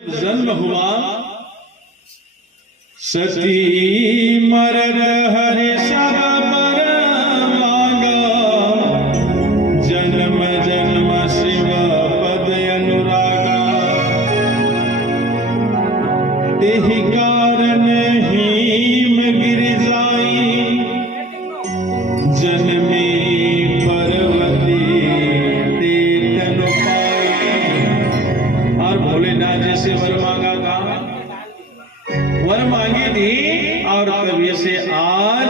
जन्म हुआ सती मरद हरि सब बर मांगा, जन्म जन्म शिव पद अनुरागा, तेहि कारण हीम गिर जाई, जन्मी पार्वती ते तनु पाई। और भोलेनाथ जैसे वर मांगा था, वर मांगी थी, और तभी से आज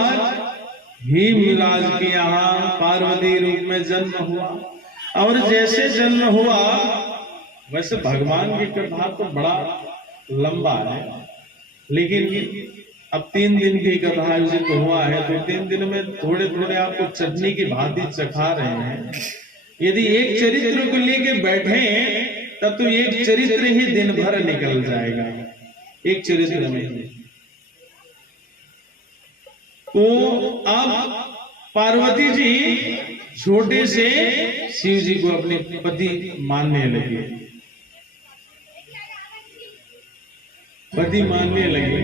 हिमराज के यहाँ पार्वती रूप में जन्म हुआ। और जैसे जन्म हुआ वैसे भगवान की कथा तो बड़ा लंबा है, लेकिन अब 3 दिन की कथा आयोजित हुआ है, तो 3 दिन में थोड़े थोड़े आपको चटनी की भांति चखा रहे हैं। यदि एक चरित्र को लेके बैठे तब तो एक चरित्र ही दिन भर निकल जाएगा, एक चरित्र में। तो अब पार्वती जी छोटे से शिव जी को अपने पति मानने लगे, पति मानने लगे।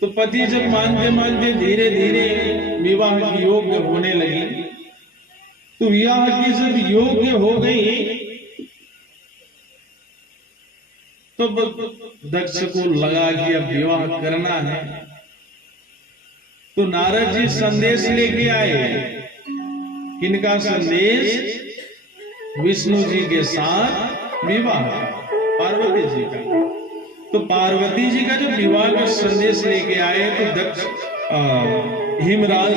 तो पति जब मानते मानते धीरे धीरे विवाह की योग्य होने लगी, तो विवाह की जब योग्य हो गई तो दक्ष को लगा कि अब विवाह करना है। तो नारद जी संदेश लेके आए। किनका संदेश? विष्णु जी के साथ विवाह, पार्वती जी का। तो पार्वती जी का जो विवाह का संदेश लेके आए, तो दक्ष हिमराज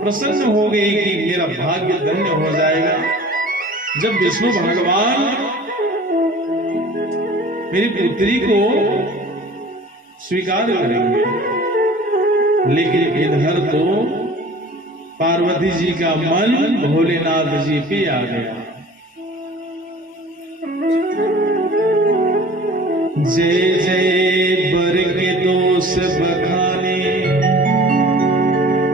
प्रसन्न हो गए कि मेरा भाग्य धन्य हो जाएगा जब विष्णु भगवान मेरी पुत्री को स्वीकार करेंगे। लेकिन इधर तो पार्वती जी का मन भोलेनाथ जी पे आ गया। जय जय बर के दोष बखाने,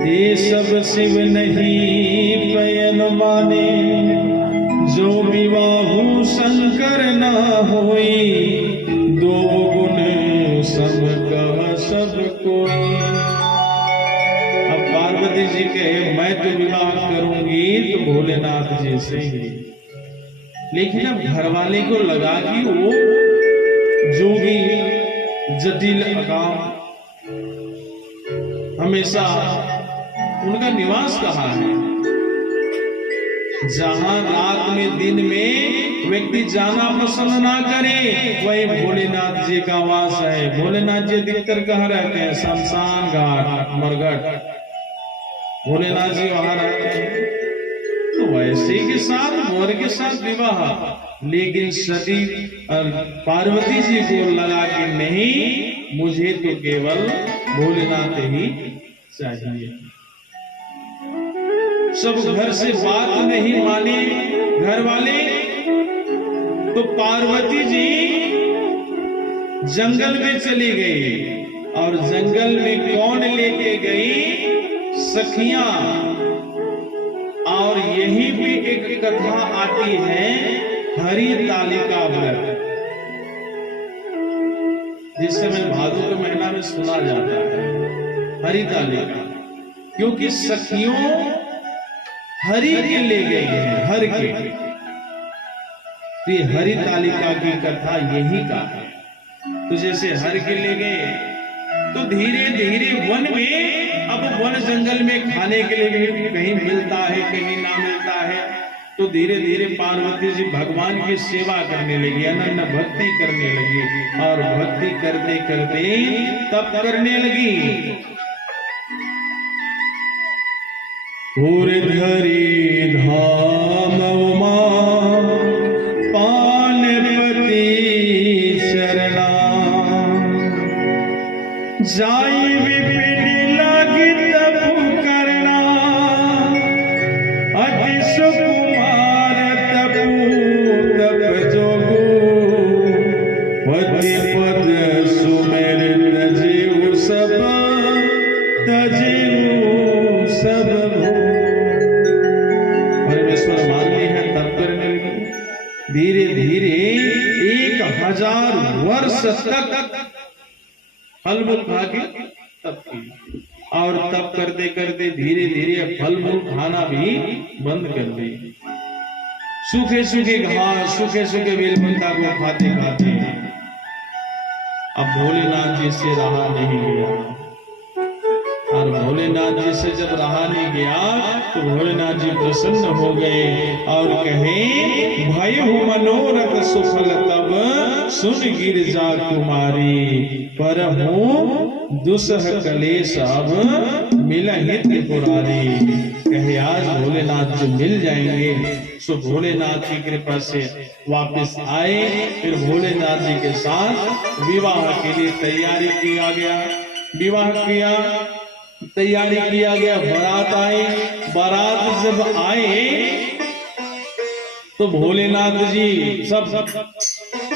ये सब शिव नहीं पयन माने, जो विवाहु शंकर न होई, दो गुण सब कह सब कोई। अब पार्वती जी कहे मैं तो विवाह करूंगी तो भोलेनाथ जी से ही, लेकिन अब घर वाले को लगा कि वो जो भी जटिल काम हमेशा उनका निवास कहाँ है, जहां रात में दिन में व्यक्ति जाना पसंद ना करे, वही भोलेनाथ जी का वास है। भोलेनाथ जी अधिकतर कहाँ रहते हैं? शमशान घाट, मरघट, भोलेनाथ जी वहां रहते हैं। तो वैसे के साथ वर के साथ विवाह, लेकिन सती पार्वती जी को लगा कि नहीं, मुझे तो केवल भोलेनाथ ही चाहिए। सब घर से बात नहीं माने घर वाले, तो पार्वती जी जंगल में चली गई। और जंगल में कौन लेके गई? सखियां। और यहीं भी एक कथा आती है, हरितालिका व्रत, जिस समय भादो के महीना में सुना जाता है हरितालिका, क्योंकि सखियों हरि के ले गई है, हर के। तो हरितालिका की कथा यही का है। तो जैसे हर के ले गए, तो धीरे धीरे वन में, अब वन जंगल में खाने के लिए भी कहीं मिलता है कहीं ना मिलता है, तो धीरे धीरे पार्वती जी भगवान की सेवा करने लगी, अनन्य भक्ति करने लगी। और भक्ति करते करते तप करने लगी। धरी धाम उमा पानपति शरणा, जाई विपिन लागी तप करना, अति सुकुमार तपु तप जोगु, पति पद सुमेर तजिउ सब, तजिउ सब। परमेश्वर मान ली है, तब करने लगी। धीरे धीरे 1000 वर्ष तक फल मूल खा के तप की, और तप करते करते धीरे धीरे फल मूल खाना भी बंद कर दी। सूखे सूखे घास, सूखे सूखे बेलपत्ता को खाते खाते अब भोलेनाथ जी से रहा नहीं गया। और भोलेनाथ जी से जब रहा नहीं गया तो भोलेनाथ जी प्रसन्न हो गए और कहे, भय हो मनोरथ सुफल तब सुन गिरजा कुमारी, पर हूँ दुसह कलेश अब मिलहित पुरारी। कहे आज भोलेनाथ जी मिल जाएंगे। सो भोलेनाथ की कृपा से वापस आए। फिर भोलेनाथ जी के साथ विवाह के लिए तैयारी किया गया। विवाह किया, तैयारी किया गया, बारात आई। बारात जब आए तो भोलेनाथ जी सब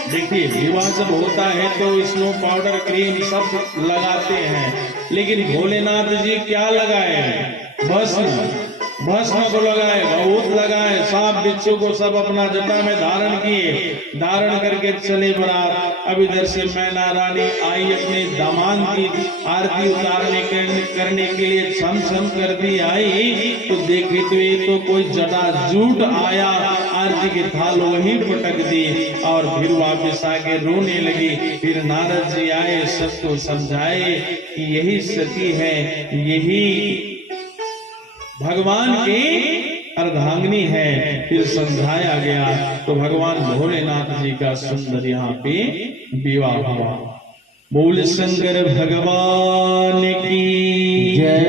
देखिए, विवाह जब होता है तो स्नो पाउडर क्रीम सब लगाते हैं, लेकिन भोलेनाथ जी क्या लगाए? भस्म को लगाए, भभूत लगाए, सांप बिच्छू को सब अपना जटा में धारण किए। धारण करके चले बारात। अब इधर से मैना रानी आई अपने दामाद की आरती उतारने करने के लिए छम छम करती आई, तो देखी तो ये तो कोई जटा जूट आया, आरती की थाल वही पटक दी और फिर वापस आके रोने लगी। फिर नारद जी आए, सबको समझाए कि यही सती है, यही भगवान की अर्धांगिनी है। फिर समझाया गया तो भगवान भोलेनाथ जी का सुंदर यहाँ पे विवाह हुआ। बोल शंकर भगवान की जय।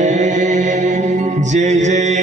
जय जय